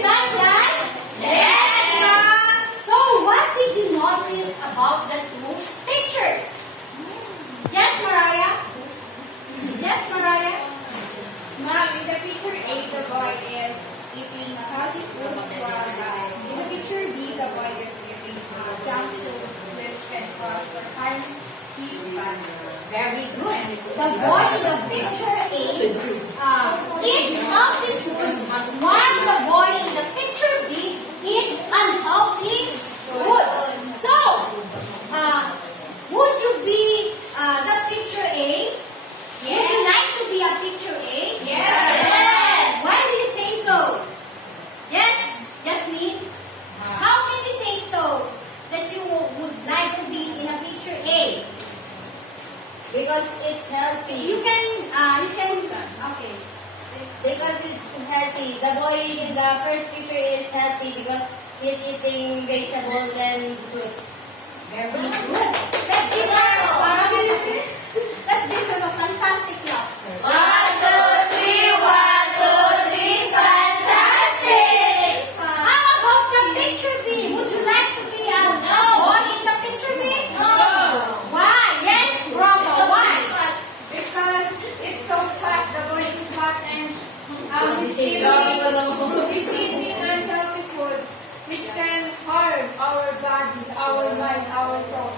with that, guys? Yes! So, what did you notice about the two pictures? Yes, Mariah? Yes, Mariah? Ma'am, in the picture A, the boy is eating healthy foods, while in the picture B, the boy is eating junk foods, which can cause or harm his body. Very good. The boy in the picture A eats healthy foods, while the boy in the picture B eats unhealthy foods. So, would you be the picture A? Would you like to be a picture A? Yes. Why do you say so? Yes, Jasmine? How can you say so that you would like to be in a picture A? Because it's healthy. You can, okay. Because it's healthy. The boy in the first picture is healthy because he's eating vegetables and fruits. Very good. Let's give him a fantastic laughter. 1, 2, 3, 1, 2, 3, fantastic! How about the picture B? Would you like to be a boy in the picture B? No. Why? Yes, brother. Why? Because it's so hot, the boy is hot and he's eating unhealthy foods which can harm our body, our mind, our soul.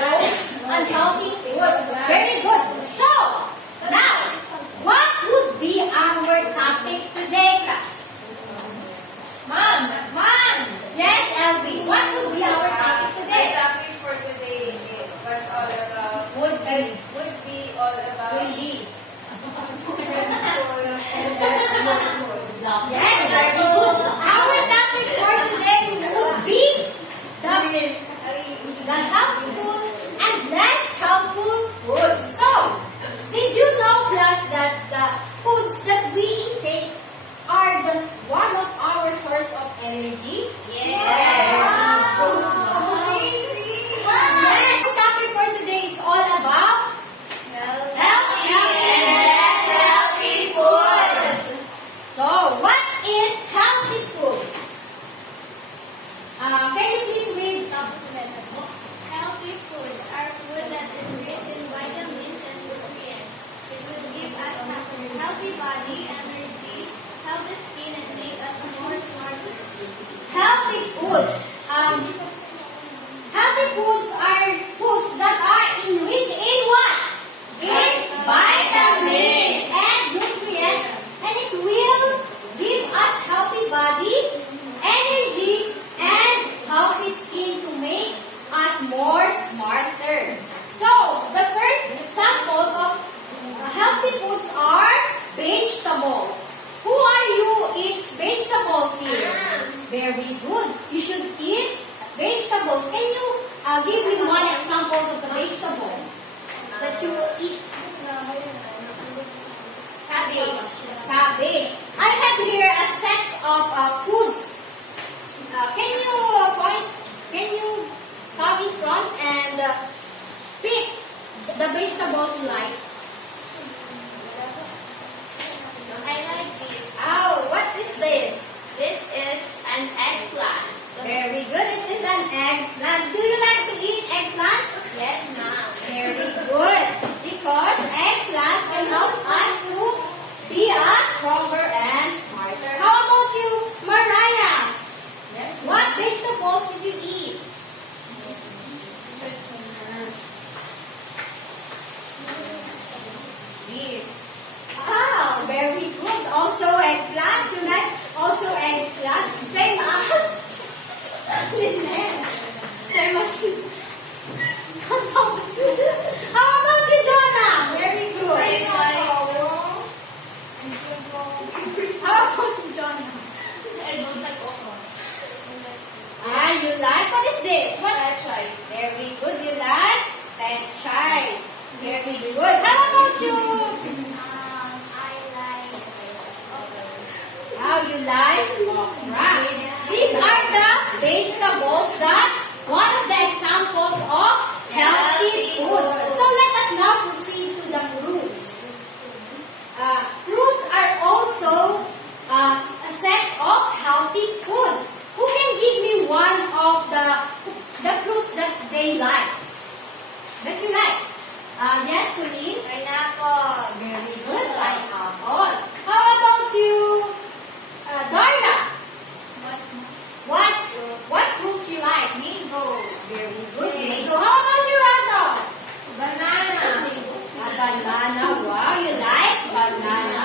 Unhealthy foods. Very good. So, now, what would be our topic today, class? Mom, Yes, LB. What would be our topic My today? topic for today was all about Would be. would be all about Willie. food and best foods. Yes, very good. Our topic for today would be the helpful and less helpful foods. So, did you know, class, that the foods that we intake are one of our source of energy? Yes. Our topic for today is all about healthy and healthy foods. So, what is healthy foods? Can you please read? Healthy foods are food that is rich in vitamins and nutrients. It will give us a healthy body, energy, healthy skin, and make us more smarter. Healthy foods. Healthy foods are foods that are enriched in what? In vitamins and nutrients, and it will give us healthy body, energy, and healthy skin to make us more smarter. So, the first examples of healthy foods are vegetables. Who are you eats vegetables here? Very good. You should eat vegetables. Can you give me one example of the vegetable that you eat? Cabbage. I have here a set of foods. Can you come in front and pick the vegetables you like? I like this. Oh, what is this? This is an eggplant. Very good. It is an eggplant. Do you like to eat eggplant? Yes, ma'am. Very good. Because eggplants can help us to be stronger and smarter. How about you, Mariah? Yes. What vegetables did you eat? Beef. Wow, very good. Also eggplant. You like also eggplant? Same as Lynette. Same as How about you, Jonah? Very good. Fried rice. How about you, Jonah? I don't like okra. You like? What is this? What? Pechay. Very good. You like? Pechay. Very good. How about you? I like like okra. These are the vegetables that one of the examples of healthy foods. So let us now proceed to the fruits. Fruits are also a set of healthy foods. Who can give me one of the fruits that they like? That you like? Yes, Colleen? Pineapple. Very good, pineapple. How about you, Darla? What fruits you like? Mango. Very good, mango. How about you, Randall? Banana. Banana. Wow, you like banana.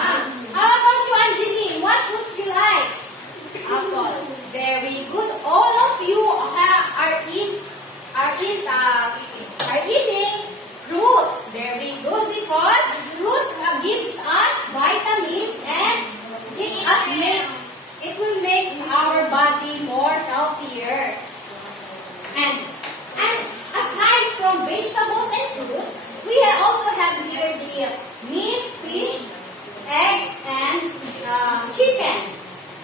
How about you, Angeline? What fruits you like? Apple. Very good. All of you are eating fruits. Very good because fruits gives us vitamins and it will make our body more healthier. And aside from vegetables and fruits, we also have here the meat, fish, eggs, and chicken.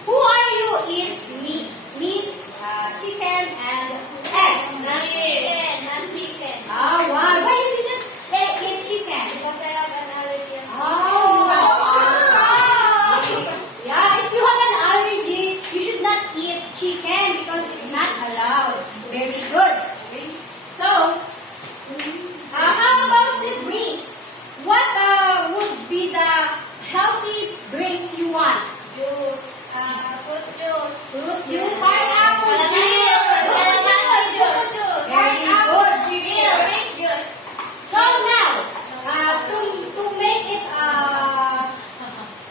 Who are you eats meat? Meat, chicken, and eggs. Chicken. Ah, wow. Why you didn't eat chicken? Because I have an allergy. Oh. Yeah, if you have an allergy, you should not eat chicken because it's not allowed. Very good. So, how about the drinks? What would be the healthy drinks you want? Juice. Fruit juice. Fruit juice. Pineapple juice. Very good. Orange juice. So now, to make it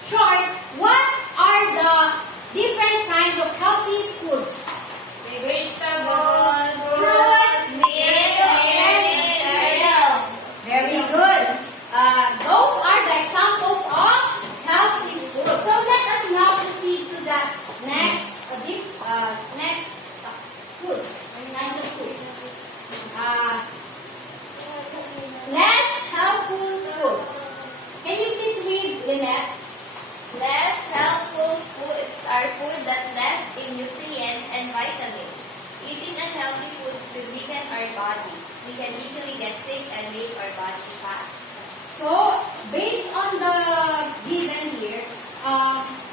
short, what are the different kinds of healthy foods? Vegetables, Fruits, meat, and cereal. Very good. Those are the examples of healthy foods. So let us now proceed to the next foods. Kinds of foods. Less helpful foods. Can you please read, Lynette? Less helpful foods are food that less in nutrients and vitamins. Eating unhealthy foods could weaken our body. We can easily get sick and make our body fat. So, based on the given here,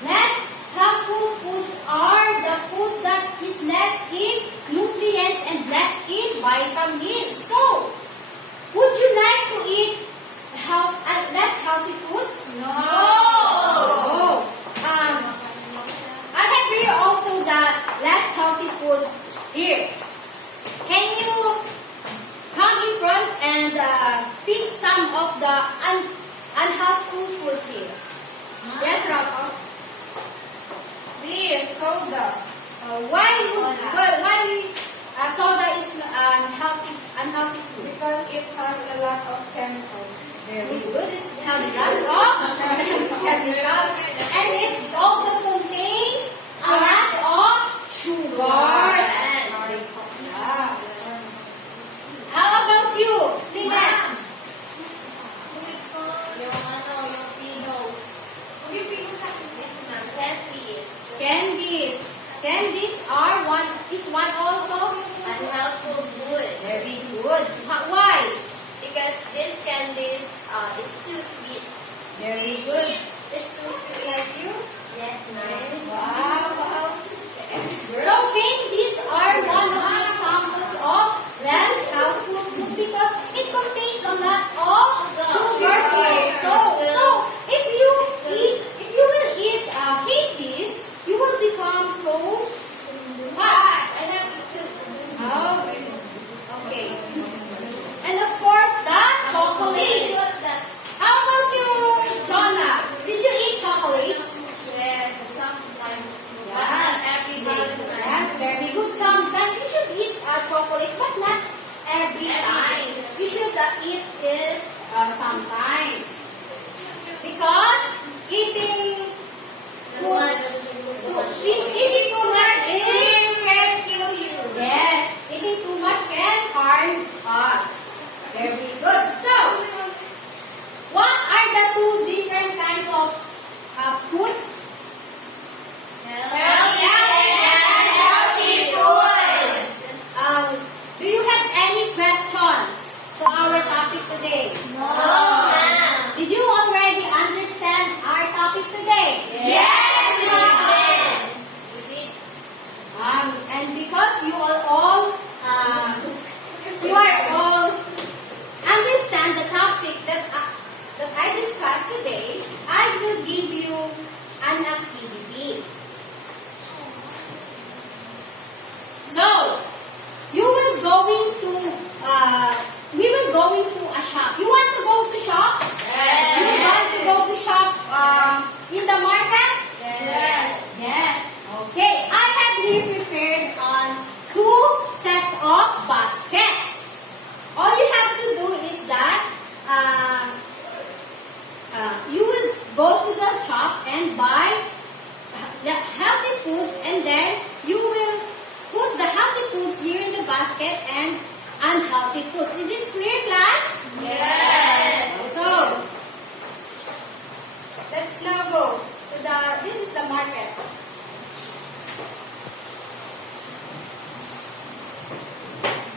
less helpful foods are the foods that is less in nutrients and less in vitamins. So, would you like to eat less healthy foods? No. I have here also the less healthy foods here. Can you come in front and pick some of the unhealthful foods here? Yes, Rocco. Beer, soda. Why soda is unhealthy food? Because it has a lot of chemicals. Very good. It's have lots of chemicals, and it also contains a lot of sugars. Yeah. How about you, Lynette? Yung Pinoy. Candies. Candies is one also Unhelpful food. very good. Why? Because this candies is too sweet. Very good. It's too sweet. Like you? Yes, nice. Wow. So candies are one of the examples of less helpful food because it contains a lot of sugars. So if you will eat candies, you will become so fat. I have it too. Oh, okay. And of course, the chocolate. How about you, Jonah? So, you will going to, we will going to a shop. You want to go to shop? Yes. You want to go to shop in the market? Yes. Yes. Okay. I have here prepared on 2 sets of baskets. All you have to do is that you will go to the shop and buy the healthy foods, and then you will put the healthy foods here in the basket and unhealthy foods. Is it clear, class? Yes. So, let's now go to this is the market.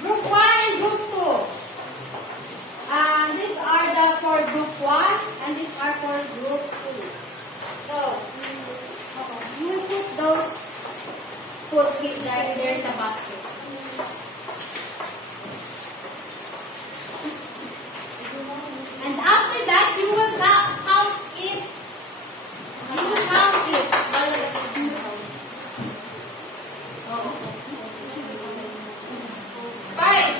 Group 1 and Group 2. These are for Group 1 and these are for Group 2. So, you will put those foods right there in the basket. And after that, you will count it. You will count it. Five.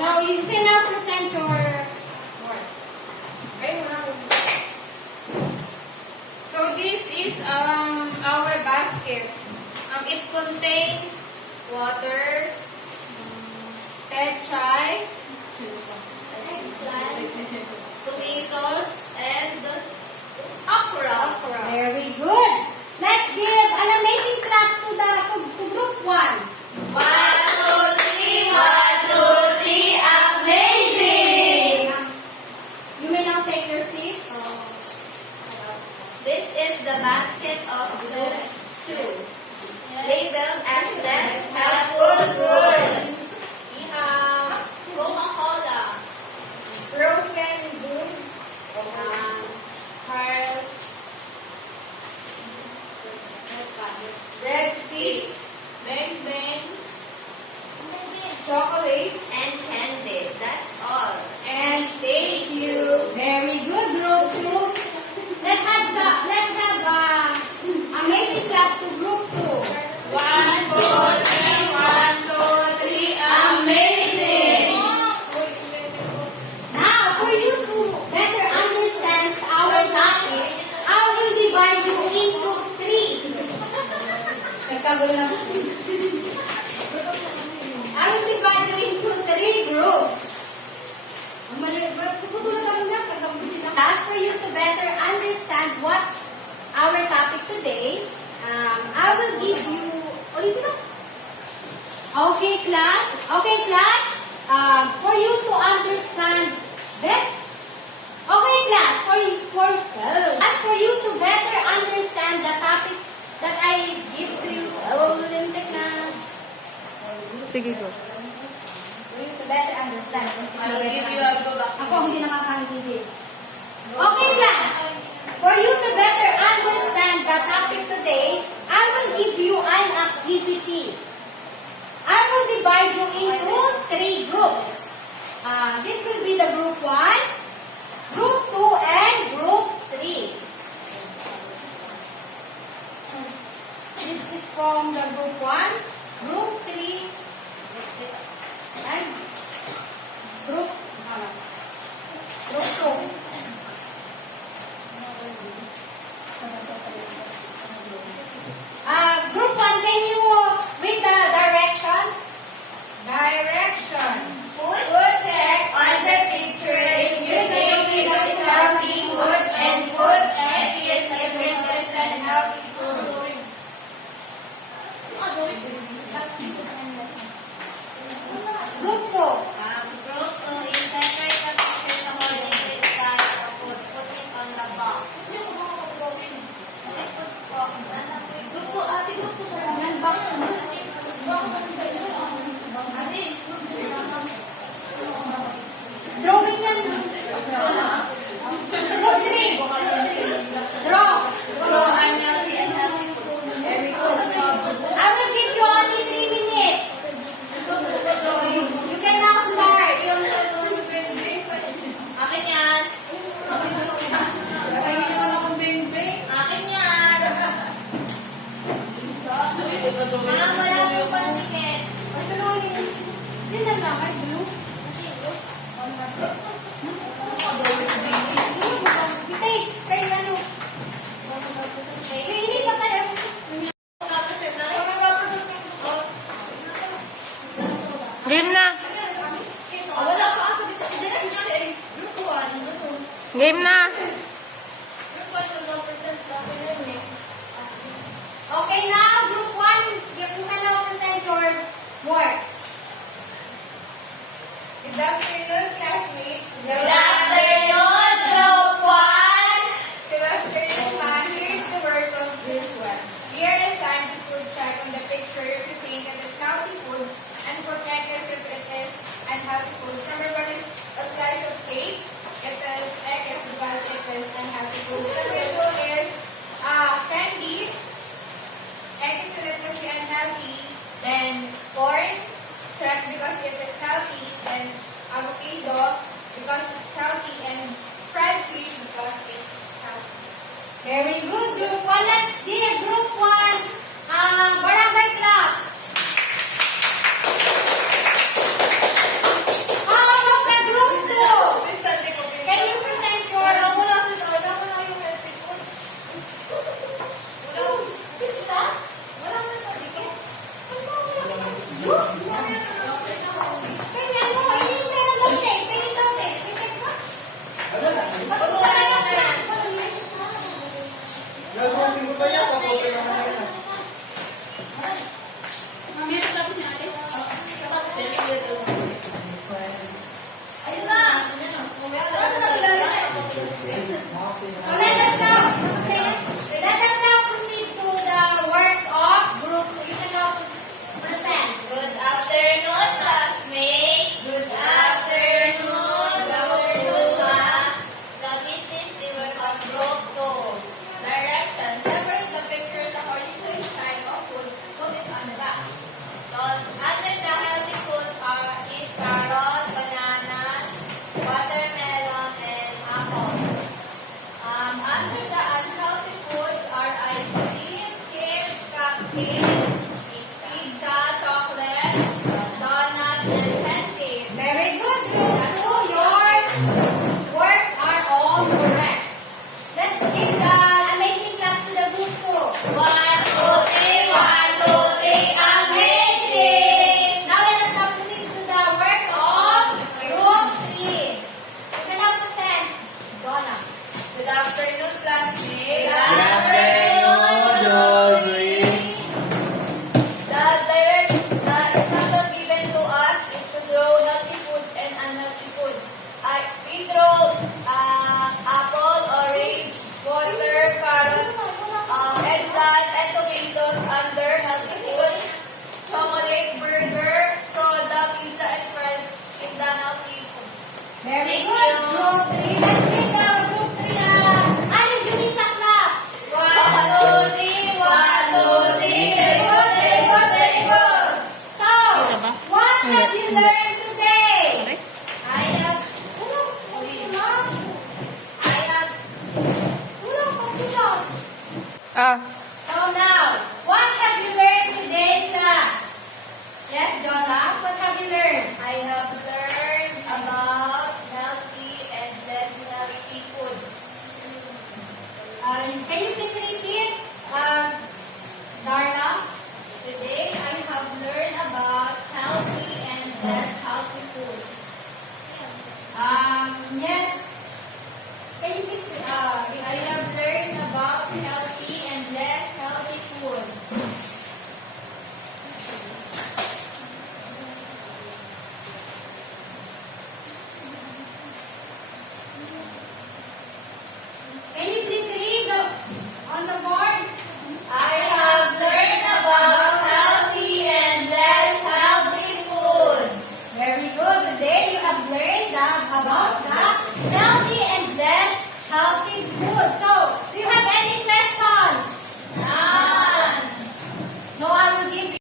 So you can now present your work. So this is our basket. It contains water, pechay, tomatoes, and okra. Very good. Let's give an amazing clap to Group 1. 1, 2, 3, 1, 2, 3, amazing! You may now take your seats. This is the basket of Group 2. Labeled as less helpful foods. We have Coca-Cola, frozen goods, pearls, breadsticks, Bang, bang. Chocolates. and candies. That's all. And thank you. Very good, Group 2. Let's have amazing clap to Group 2. 1, 2, 3, 1, 2, 3, amazing! Now, for you to better understand our topic, I will divide you into 3. Nagkagulo na kasi. I will divide you into 3 groups. As for you to better understand what our topic today, I will give you. Okay, class. For you to understand better. Okay, class. As for you to better understand the topic that I give to you. Sige, go. For you to better understand. I will give you a good Ako, hindi nakakahintindi. Okay, class. For you to better understand the topic today, I will give you an activity. I will divide you into 3 groups. This will be the Group 1, Group 2, and Group 3. This is from the Group 1, Group 3, and Group 2. Group 1, can you read the direction? Direction. Food check on the picture if you think it is healthy food Okay, now group 1, you can now present your work. Good afternoon, classmates. Good afternoon, group 1. Good afternoon, ma'am. Here is the work of group 1. We are assigned to food check on the picture if you think it is healthy foods and put X if it is unhealthy foods. Number 1 is a slice of cake. It is X because it is unhealthy foods. Number 2 is candies. X is definitely unhealthy. Then corn, check because it is healthy. Then avocado because it's healthy. And fried fish because it's healthy. Very good, group 1. Let's give group 1 barangay clap. How about the group 2? Can you present your wala sa wala mo na yung healthy foods? Wala. Wala mo na dikit. Kanya mo, hindi meron dati. Pwede dati. Pwede ba? Gagawin ko ba yan? Paputin naman na yan. Ayun na. So let us now proceed to the works of group 2. You can now present. Good afternoon, classmates. Good afternoon, Group 1. So this is the work of group 2. Directions. Separate the pictures according to each type of foods. Put it on the back. So under the healthy foods is carrot, bananas, watermelon, and apple. Under the unhealthy foods are ice cream, cakes, cupcakes, pizza, chocolate, donuts, and pancakes. Very good, group 2. Your works are all correct. Let's give the amazing clap to the group 2. 1, 2, 3, 1, 2, 3, amazing! Now let us now proceed to the work of group 3. You can now present Donna. Good afternoon, classmates. Good afternoon, Jory. The instruction given to us is to grow healthy foods and unhealthy foods. We grow apple, orange, water, carrots, eggplant, and tomatoes under healthy foods. Chocolate, burger, soda, pizza, and fries in the healthy foods. Very good, group 3. Let's give the group 3 ano yung sa clap. 1, 2, 3, 1, 2, 3. Very good, very good, very good. So, what have you learned today? I have So now, what have you learned today, class? Yes, Donna, what have you learned? I have learned about healthy and less healthy foods. Can you please repeat, Darla? Today, I have learned about healthy and less healthy foods. Yes. Can you please, I have learned about healthy and less healthy food. can you please read on the board? I have learned about healthy and less healthy foods. Very good. Today you have learned about the healthy and less healthy food. So,